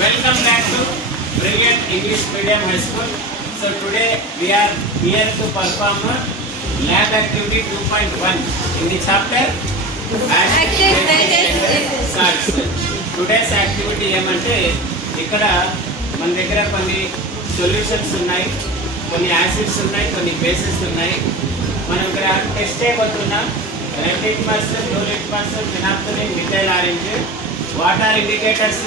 Welcome back to Brilliant English Medium High School. So today we are here to perform lab activity 2.1 in the chapter salts. Today's activity ఏమంటే ఇక్కడ మన దగ్గర కొన్ని solutions ఉన్నాయి, కొన్ని acids ఉన్నాయి, కొన్ని బేసెస్ ఉన్నాయి. మనం ఇక్కడ టెస్ట్ చేయబోతున్నాం. Red litmus, blue litmus, phenolphthalein, methyl orange. What are indicators?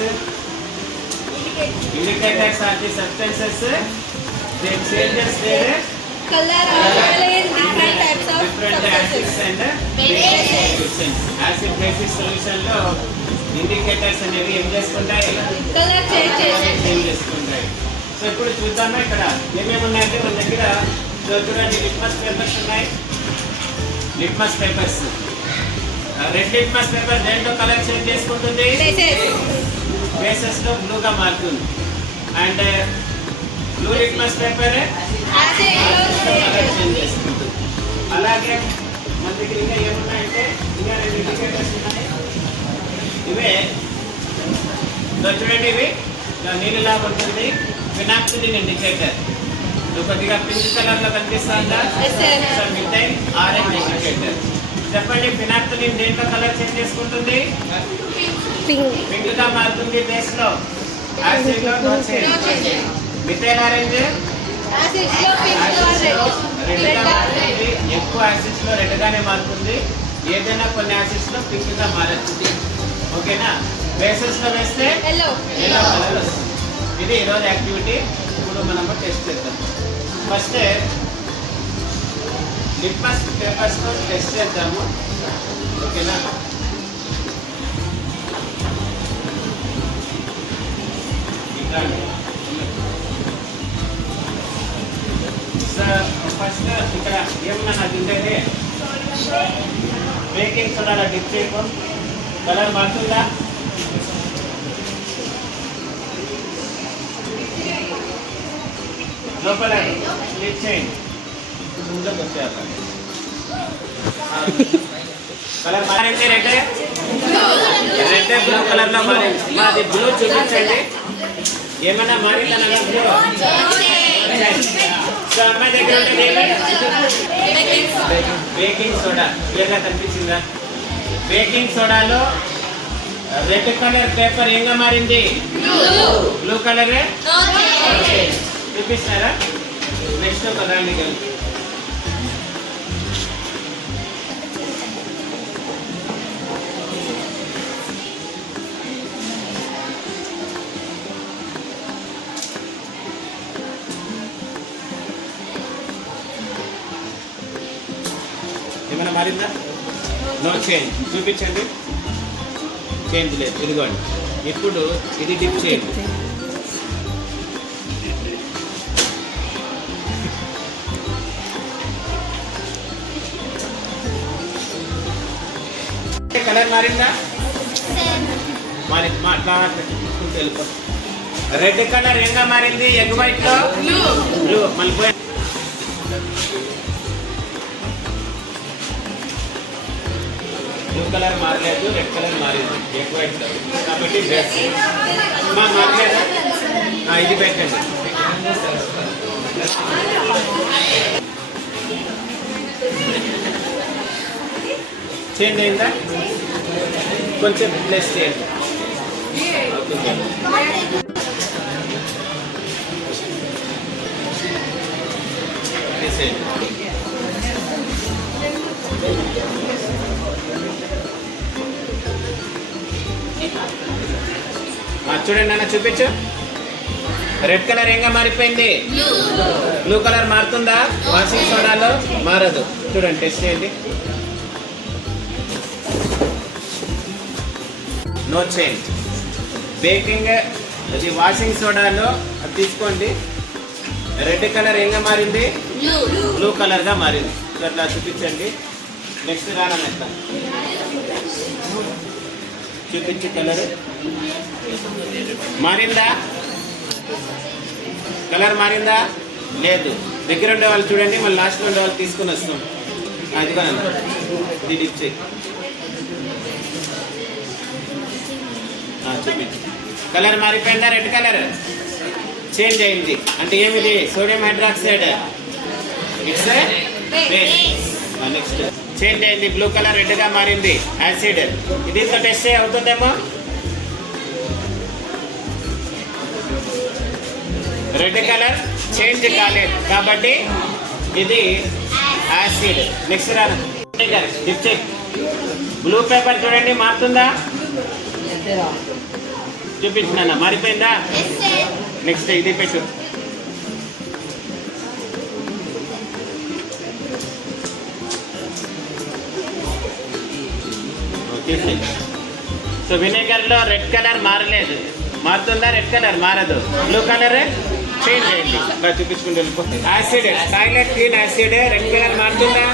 Indicators are the substances that changes their color in different types of acids and solutions. Acid basic solution లో indicators అనేవి ఏం చేసుకుంటాయి? Colour change చేసుకుంటాయి. So ఇప్పుడు చూద్దామా ఇక్కడ ఏమేమి ఉన్నాయంటే మన దగ్గర చూడండి లిట్మస్ పేపర్స్ ఉన్నాయి. Litmus papers, red litmus paper దేంట్లో కలర్ చేంజ్ చేసుకుంటుంది? బేసెస్ లో బ్లూగా మారుతుంది. And blue litmus paper colour change చేసుకుంటుంది. అలాగే మన దగ్గర ఇంకా ఏమున్నాయంటే ఇంకా రెండు ఇండికేటర్స్ ఉన్నాయి. ఇవే చూడండి, ఇవి నీళ్ళలాగా ఉంటుంది. ఫినాప్థలిన్ ఇండికేటర్ కొద్దిగా పింక్ కలర్ లో కనిపిస్తుందా? Methyl orange indicator. చెప్పండి, ఫినాప్థలిన్ దేంట్లో కలర్ చేంజ్ చేసుకుంటుంది? పింక్ గా మారుతుంది బేస్ లో, యాసిడ్ లో no change. Methyl orange red గా మారుతుంది. ఎక్కువ యాసిడ్స్ లో రెడ్ గానే మారుతుంది. ఏదైనా కొన్ని యాసిడ్స్ లో పింక్ గా మారుతుంది. ఓకేనా? బేసెస్ లో వేస్తే ఎల్లో కలర్ వస్తుంది. ఇది ఈరోజు యాక్టివిటీ. ఇప్పుడు మనము టెస్ట్ చేద్దాం. ఫస్ట్ లిట్మస్ పేపర్స్ తో టెస్ట్ చేద్దాము. ఓకేనా? ఫస్ట్ ఇక్కడ ఏమన్నా నాకు ఇంటే బేకింగ్ సోడా డిప్ చేయకు. కలర్ మారుతుందా? లోపల క్లిక్ చేయండి. ముందుకు వచ్చేయాలి. కలర్ మారింది. రెడ్ బ్లూ కలర్ లో మారింది. అది బ్లూ చూపించండి. ఏమన్నా మారిందన్న బ్లూ? సో అమ్మాయి దగ్గర బేకింగ్ సోడా క్లియర్గా కనిపించిందా? బేకింగ్ సోడాలో రెడ్ కలర్ పేపర్ ఏంగా మారింది? బ్లూ కలర్ చూపిస్తారా? నెక్స్ట్ కదండి కలిపి ఏమైనా మారిందా? No change. చూపించండి. చేంజ్ లేదు. ఇదిగోండి. ఇప్పుడు ఇది డిప్ చేయండి. కలర్ మారిందా? మారింది. తెలుపు. రెడ్ కలర్ ఏంగా మారింది? ఎగ్ వైట్ లో బ్లూ. మళ్ళీ బ్లూ కలర్ మారలేదు, రెడ్ కలర్ మారింది ఎగ్ వైట్ లో. కాబట్టి మారలేదా? ఇది పెట్టండి. చేంజ్ అయిందా? కొంచెం ప్లస్ చేయండి. చూడండి అన్న, చూపించు. రెడ్ కలర్ ఏంగా మారిపోయింది? బ్లూ కలర్ మారుతుందా? వాషింగ్ సోడాలో మారదు. చూడండి, టెస్ట్ చేయండి. No change. బేకింగ్ అది వాషింగ్ సోడాలో అది తీసుకోండి. రెడ్ కలర్ ఏంగా మారింది? బ్లూ కలర్గా మారింది. అట్లా చూపించండి. నెక్స్ట్ రానట్ట చూపించి. కలర్ మారిందా? కలర్ మారిందా? లేదు. దగ్గర ఉండే వాళ్ళు చూడండి, మళ్ళీ లాస్ట్లో ఉండే వాళ్ళు తీసుకొని వస్తాం. అది కూడా ఇది డిప్ చేయి. చూపించు. కలర్ మారిపోయిందా? రెడ్ కలర్ చేంజ్ అయింది అంటే ఏమిది? Sodium hydroxide. It's base. Next change అయింది, బ్లూ కలర్ రెడ్ గా మారింది, యాసిడ్. దీంతో టెస్ట్ అవుతుందేమో. రెడ్ కలర్ చేంజ్ కాలేదు కాబట్టి ఇది యాసిడ్. నెక్స్ట్ రాను బ్లూ పేపర్ చూడండి, మారుతుందా? చూపించిన మారిపోయిందా? నెక్స్ట్ ఇది పెట్టు. సో వినేగర్ లో రెడ్ కలర్ మారలేదు, మారుతుందా? రెడ్ కలర్ మారదు, బ్లూ కలర్ చేంజ్ అయింది. చూపించుకుంటూ వెళ్ళిపోతుంది. Acid, toilet clean acid red colour మారుతుందా?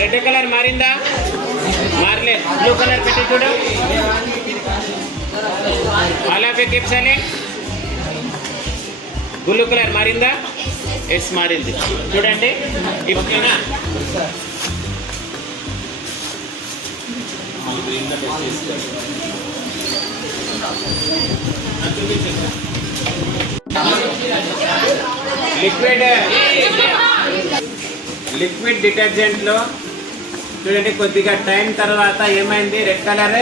రెడ్ కలర్ మారిందా? మారలేదు. బ్లూ కలర్ పెట్టి చూడు. అలాగే కిప్సాలి బ్లూ కలర్ మారిందా? ఎస్ మారింది. చూడండి ఓకేనా? లిక్విడ్ డిటర్జెంట్ లో చూడండి కొద్దిగా టైం తర్వాత ఏమైంది? రెడ్ కలర్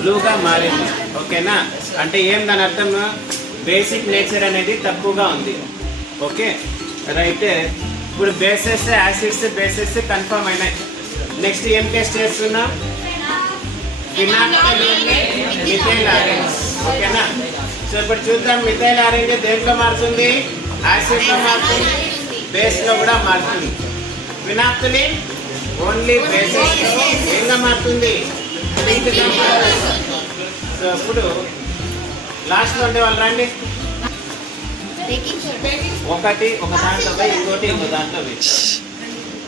బ్లూగా మారింది. ఓకేనా? అంటే ఏం దాని అర్థం? బేసిక్ నేచర్ అనేది తక్కువగా ఉంది. Okay right. ఇప్పుడు బేసెస్, యాసిడ్స్, బేసెస్ కన్ఫర్మ్ అయినాయి. నెక్స్ట్ ఏం టెస్ట్ చేస్తున్నాం? Methyl orange. ఓకేనా? సో ఇప్పుడు చూద్దాం మిథైల్ ఆరెంజ్ దేంట్లో మారుతుంది? యాసిడ్లో మారుతుంది, బేస్లో కూడా మారుతుంది. ఫినాప్థలిన్ ఓన్లీ బేసెస్ ఏంగా మారుతుంది? సో ఇప్పుడు లాస్ట్లో ఉండే వాళ్ళు రండి. ఒకటి ఒక దాంట్లో పోయి ఇంకోటి ఇంకో దాంట్లో పోయి.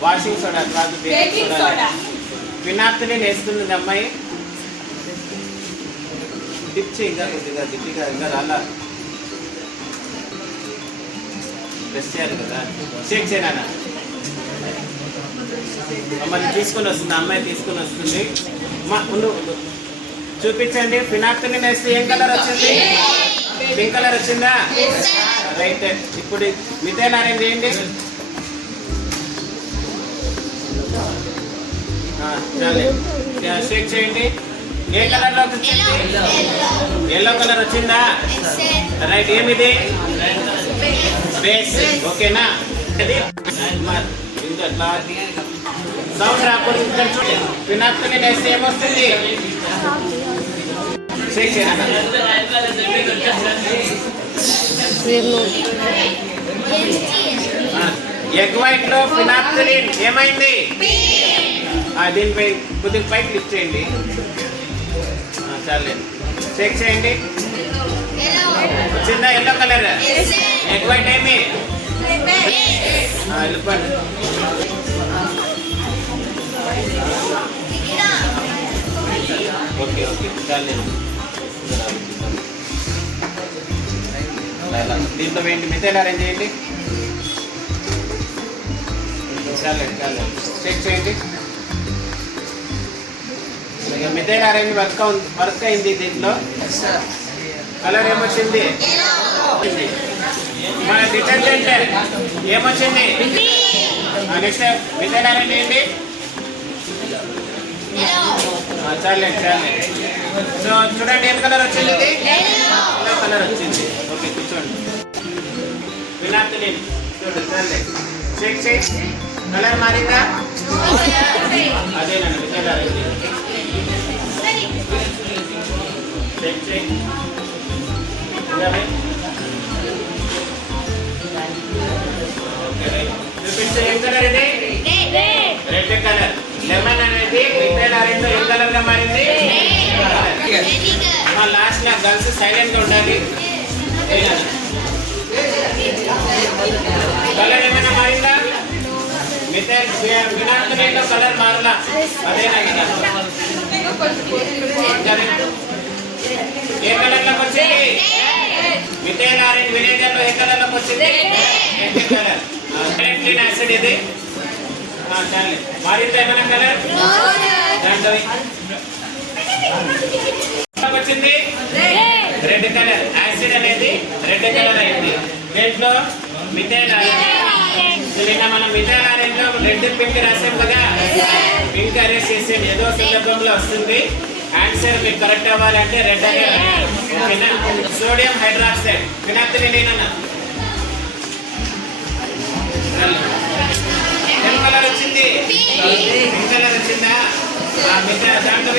వాషింగ్ సోడా కాదు, బేకింగ్ సోడా. ఫినాప్థలిన్ వేస్తుంది అమ్మాయి. డిప్ చేయి ఇంకా కొద్దిగా దిప్పిగా ఇంకా రాలా. ప్రెస్ చేయాలి కదా. షేక్ చేయనా? మమ్మల్ని తీసుకొని వస్తుంది, అమ్మాయి తీసుకొని వస్తుంది. ముందు చూపించండి. ఫినాప్థలిన్ వేస్తే ఏం కలర్ వచ్చింది? పింక్ కలర్ వచ్చిందా? రైట్. ఇప్పుడు మిథైల్ ఆరెంజ్ చేయండి. చాలే, షేక్ చేయండి. ఏ కలర్ లో వచ్చింది? ఎల్లో కలర్ వచ్చిందా? రైట్. ఏమిది? బేస్. ఓకేనా? సౌండ్ రాకుండా ఫినాప్థలిన్ వేస్తే ఏమొస్తుంది? ఎగ్ వైట్ లో ఫినాప్థలిన్ ఏమైంది? దీనిపై కొద్దిగా పైకి లిఫ్ట్ చేయండి. చాలే, చెక్ చేయండి. వచ్చిందా ఎల్లో కలర్? ఎగ్ వైట్ ఏమి? వెళ్ళిపోండి. ఓకే ఓకే చాలే. దీంట్లో వేయండి, మిథైల్ ఆరెంజ్ చేయండి. చాలే చాలే, చెక్ చేయండి. మిథైల్ ఆరెంజ్ వర్క్ అయింది. దీంట్లో కలర్ ఏమొచ్చింది? మన డిటర్జెంట్ ఏమొచ్చింది? నెక్స్ట్ మిథైల్ ఆరెంజ్ చేయండి. చాలే చాలే. సో చూడండి ఏం కలర్ వచ్చింది? ఇది ఎల్లో కలర్ వచ్చింది. ఓకే కూర్చోండి. ఫినాప్థలిన్ చూడు. చాలే, చెక్ చేయి. కలర్ మారిందా? అదేనండి మిథైల్ ఆరెంజ్. చెక్ చేయి. చూపిస్తే ఏం కలర్ ఇది? Red colour. లెమన్ అనేది మిథైల్ ఆరెంజ్ లో ఏం కలర్ గా మారింది? లాస్ట్ లో గర్ల్స్ సైలెంట్ గా ఉండాలి. కలర్ ఏమైనా మారిందా? మిథైల్ ఫినాప్థలిన్ లో కలర్ మారలా. అదేనా కదా? ఏ కలర్ లోకి వచ్చింది? మిథైల్ ఆరెంజ్ వినేగర్ లో ఏ కలర్ లోకి వచ్చింది? Red colour. క్లీన్ యాసిడ్ ఇది. చాలే, మారిందా ఏమైనా కలర్? దాంట్లో కలర్ యాసిడ్ అనేది రెడ్ కలర్ అయింది. దీంట్లో మిథైల్ నిన్న మనం మిథైల్ ఆరెంజ్ లో రెడ్ పింక్ రాసాం కదా, పింక్ అరేస్ చేసే ఏదో సందర్భంలో వస్తుంది. ఆన్సర్ మీకు కరెక్ట్ అవ్వాలంటే రెడ్ అనే రాయాలి. ఓకేనా? సోడియం హైడ్రాక్సైడ్ ఫినాక్సిలిన్ అన్న ఏం కలర్ వచ్చింది? పింక్ కలర్ వచ్చిందా? దాంట్లో